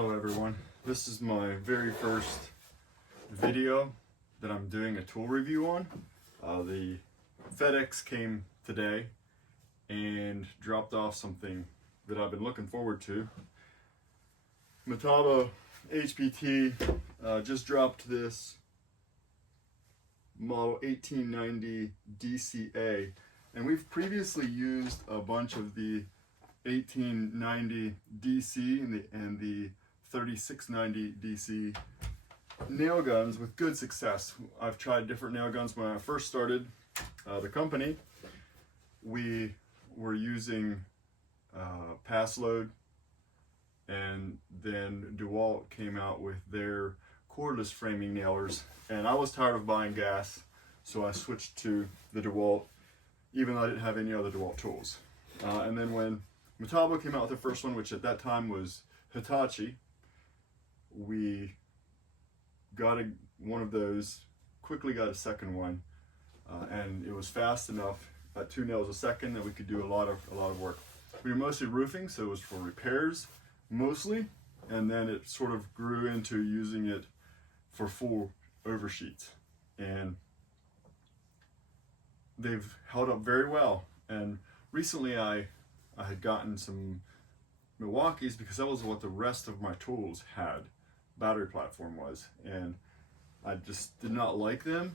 Hello everyone, this is my very first video that I'm doing a tool review on. The FedEx came today and dropped off something that I've been looking forward to. Metabo HPT just dropped this model 1890 DCA, and we've previously used a bunch of the 1890 DC and the 3690 DC nail guns with good success. I've tried different nail guns. When I first started the company, we were using pass load, and then DeWalt came out with their cordless framing nailers, and I was tired of buying gas, so I switched to the DeWalt, even though I didn't have any other DeWalt tools. And then when Metabo came out with the first one, which at that time was Hitachi, we got one of those, quickly got a second one, and it was fast enough at 2 nails a second that we could do a lot of work. We were mostly roofing, so it was for repairs mostly, and then it sort of grew into using it for full oversheets, and they've held up very well. And recently I had gotten some Milwaukee's because that was what the rest of my tools had, battery platform was, and I just did not like them.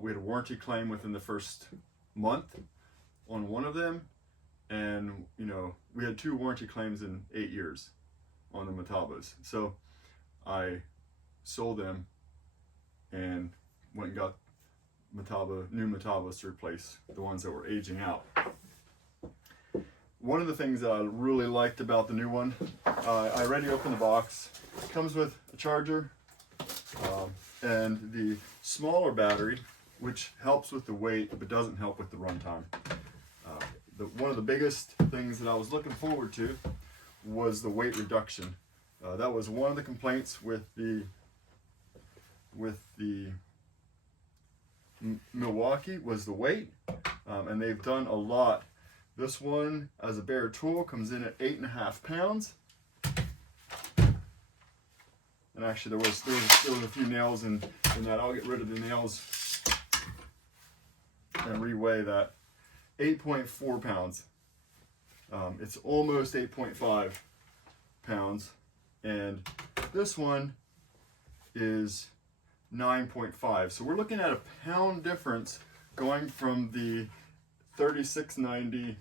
We had a warranty claim within the first month on one of them, and you know, we had 2 warranty claims in 8 years on the Metabos. So I sold them and went and got new Metabos to replace the ones that were aging out. One of the things that I really liked about the new one, I already opened the box. It comes with a charger and the smaller battery, which helps with the weight but doesn't help with the runtime. One of the biggest things that I was looking forward to was the weight reduction. That was one of the complaints with the Milwaukee, was the weight, and they've done a lot. This one, as a bare tool, comes in at 8.5 pounds. And actually, there was a few nails in that. I'll get rid of the nails and reweigh that. 8.4 pounds. It's almost 8.5 pounds, and this one is 9.5. So we're looking at a pound difference going from the 3690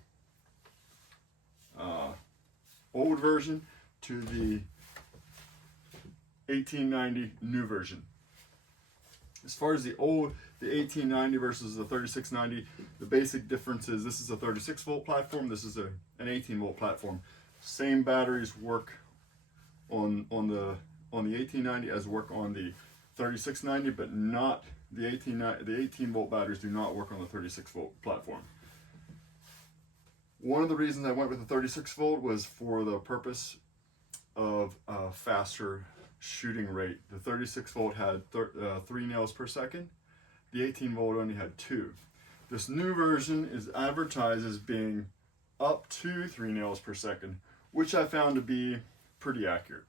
old version to the 1890 new version. As far as the 1890 versus the 3690, the basic difference is this is a 36 volt platform, this is an 18 volt platform. Same batteries work on the 1890 as work on the 3690, but not the 18 volt batteries do not work on the 36 volt platform. One of the reasons I went with the 36 volt was for the purpose of a faster shooting rate. The 36 volt had 3 nails per second. The 18 volt only had 2. This new version is advertised as being up to 3 nails per second, which I found to be pretty accurate.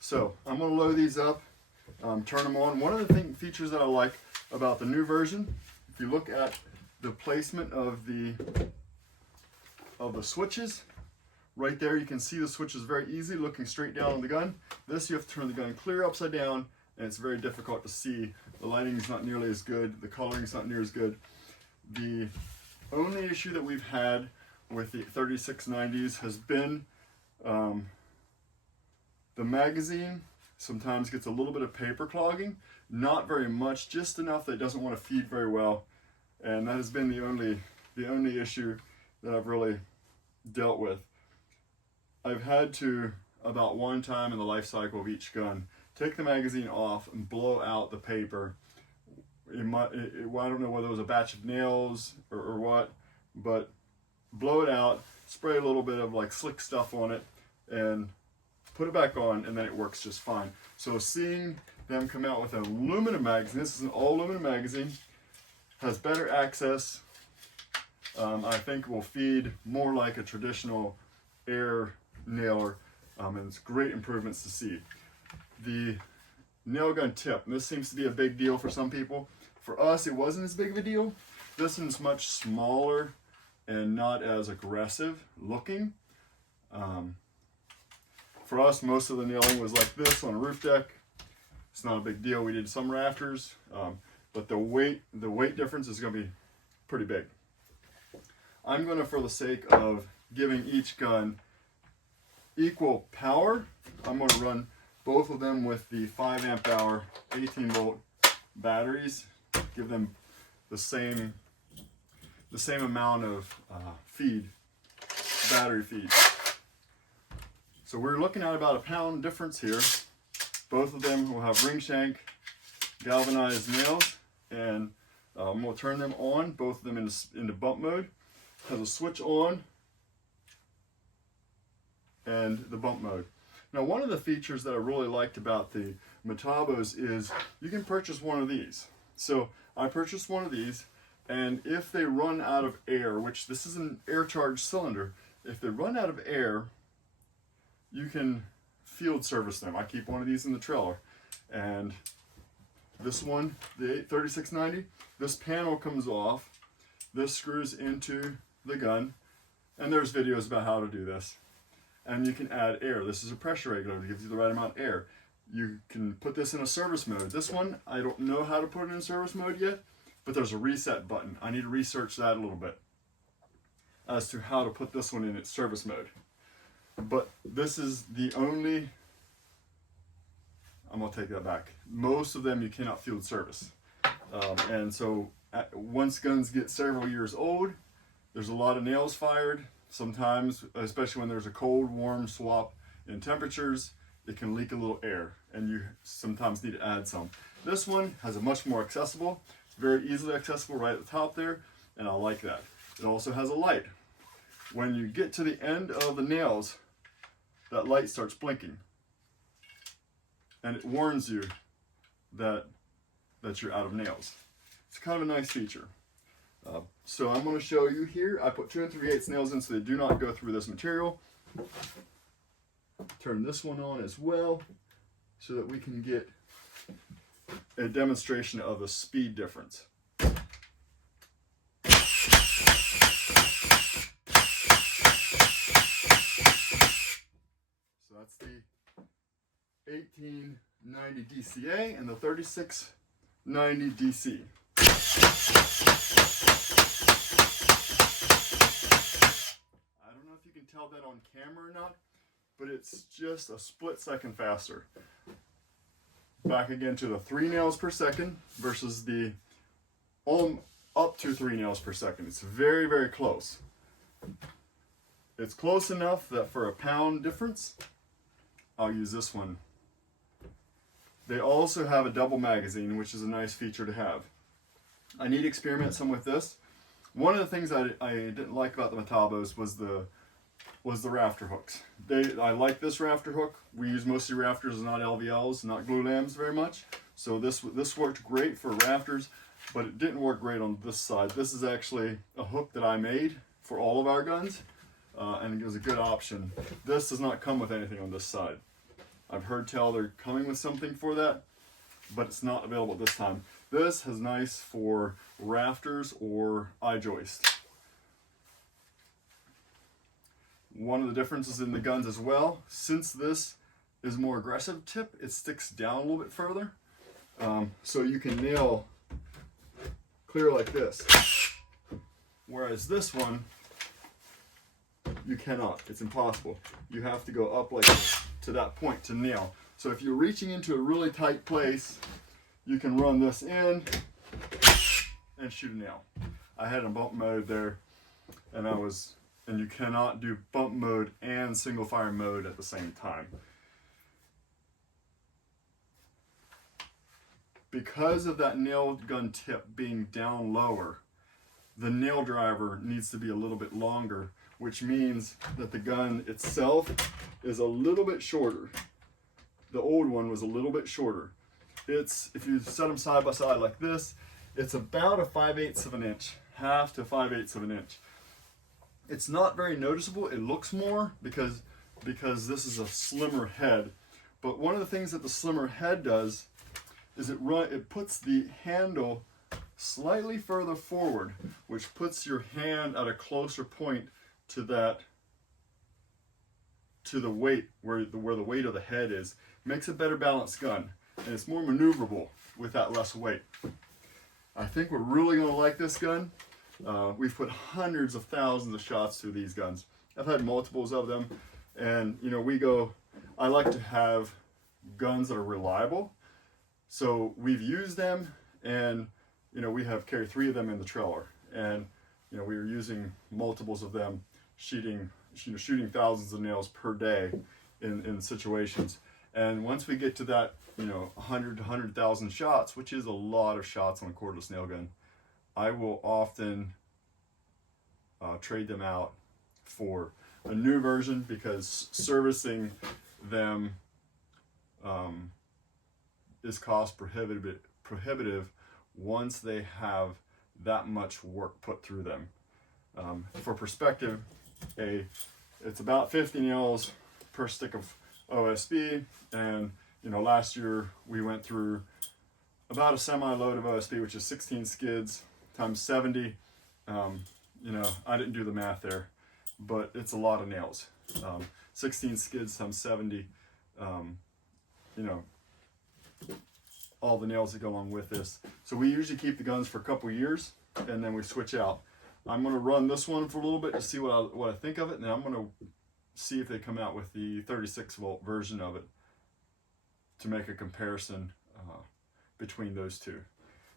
So I'm going to load these up, turn them on. One of the features that I like about the new version, if you look at the placement of the switches, right there you can see the switches very easy looking straight down on the gun. This you have to turn the gun clear upside down, and it's very difficult to see. The lighting is not nearly as good, the coloring is not near as good. The only issue that we've had with the 3690s has been the magazine sometimes gets a little bit of paper clogging, not very much, just enough that it doesn't want to feed very well, and that has been the only issue that I've really dealt with. I've had to, about one time in the life cycle of each gun, take the magazine off and blow out the paper. I don't know whether it was a batch of nails or what, but blow it out, spray a little bit of like slick stuff on it, and put it back on, and then it works just fine. So seeing them come out with an aluminum magazine, this is an all aluminum magazine, has better access I think will feed more like a traditional air nailer, and it's great improvements to see. The nail gun tip, and this seems to be a big deal for some people. For us, it wasn't as big of a deal. This one's much smaller and not as aggressive looking. For us, most of the nailing was like this on a roof deck. It's not a big deal. We did some rafters, but the weight difference is going to be pretty big. I'm going to, for the sake of giving each gun equal power, I'm going to run both of them with the 5 amp hour 18 volt batteries. Give them the same amount of battery feed. So we're looking at about a pound difference here. Both of them will have ring shank galvanized nails, and we'll turn them on, both of them into bump mode. Has a switch on and the bump mode. Now, one of the features that I really liked about the Metabos is you can purchase one of these. So I purchased one of these, and if they run out of air, which this is an air charged cylinder, if they run out of air, you can field service them. I keep one of these in the trailer, and this one, the 3690, this panel comes off, this screws into the gun, and there's videos about how to do this. And you can add air. This is a pressure regulator, it gives you the right amount of air. You can put this in a service mode. This one, I don't know how to put it in service mode yet, but there's a reset button. I need to research that a little bit as to how to put this one in its service mode. But this is the only, I'm gonna take that back. Most of them you cannot field service. And so once guns get several years old, there's a lot of nails fired. Sometimes, especially when there's a cold, warm swap in temperatures, it can leak a little air, and you sometimes need to add some. This one has a much more accessible. It's very easily accessible right at the top there, and I like that. It also has a light. When you get to the end of the nails, that light starts blinking, and it warns you that you're out of nails. It's kind of a nice feature. So I'm going to show you here. I put 2 3/8 nails in so they do not go through this material. Turn this one on as well so that we can get a demonstration of the speed difference. So that's the 1890 DCA and the 3690 DC. Tell that on camera or not, but it's just a split second faster. Back again to the 3 nails per second versus the up to 3 nails per second. It's very, very close. It's close enough that for a pound difference, I'll use this one. They also have a double magazine, which is a nice feature to have. I need to experiment some with this. One of the things I didn't like about the Metabos was the rafter hooks. I like this rafter hook. We use mostly rafters and not LVLs, not glue lambs very much. So this worked great for rafters, but it didn't work great on this side. This is actually a hook that I made for all of our guns, and it was a good option. This does not come with anything on this side. I've heard tell they're coming with something for that, but it's not available this time. This is nice for rafters or I-joist. One of the differences in the guns as well, since this is more aggressive tip, it sticks down a little bit further. So you can nail clear like this. Whereas this one, you cannot. It's impossible. You have to go up like to that point to nail. So if you're reaching into a really tight place, you can run this in and shoot a nail. I had a bump mode there, and you cannot do bump mode and single fire mode at the same time. Because of that nail gun tip being down lower, the nail driver needs to be a little bit longer, which means that the gun itself is a little bit shorter. The old one was a little bit shorter. If you set them side by side like this, it's about a 5/8 of an inch 1/2 to 5/8 of an inch. It's not very noticeable. It looks more because this is a slimmer head. But one of the things that the slimmer head does is it puts the handle slightly further forward, which puts your hand at a closer point to the weight, where the weight of the head is. Makes a better balanced gun, and it's more maneuverable with that less weight. I think we're really going to like this gun. We've put hundreds of thousands of shots through these guns. I've had multiples of them, and you know, I like to have guns that are reliable. So we've used them, and you know, we have carried 3 of them in the trailer, and you know, we were using multiples of them, shooting thousands of nails per day in situations. And once we get to that, you know, 100 to 100,000 shots, which is a lot of shots on a cordless nail gun, I will often trade them out for a new version, because servicing them is cost prohibitive once they have that much work put through them. For perspective, it's about 50 nails per stick of OSB, and you know, last year we went through about a semi-load of OSB, which is 16 skids times 70. You know, I didn't do the math there, but it's a lot of nails. 16 skids times 70. You know, all the nails that go along with this. So we usually keep the guns for a couple years, and then we switch out. I'm going to run this one for a little bit to see what I think of it, and then I'm going to see if they come out with the 36-volt version of it to make a comparison between those two.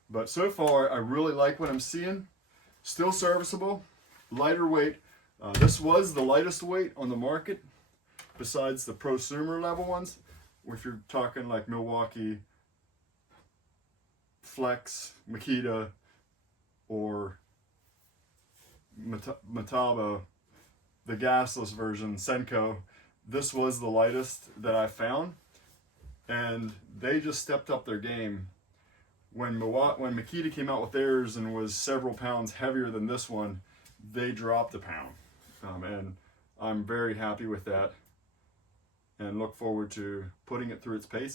But so far, I really like what I'm seeing. Still serviceable, lighter weight. This was the lightest weight on the market, besides the prosumer level ones. If you're talking like Milwaukee, Flex, Makita, or Metabo, the gasless version, Senko, this was the lightest that I found, and they just stepped up their game. When Makita came out with theirs and was several pounds heavier than this one, they dropped a pound, and I'm very happy with that, and look forward to putting it through its paces.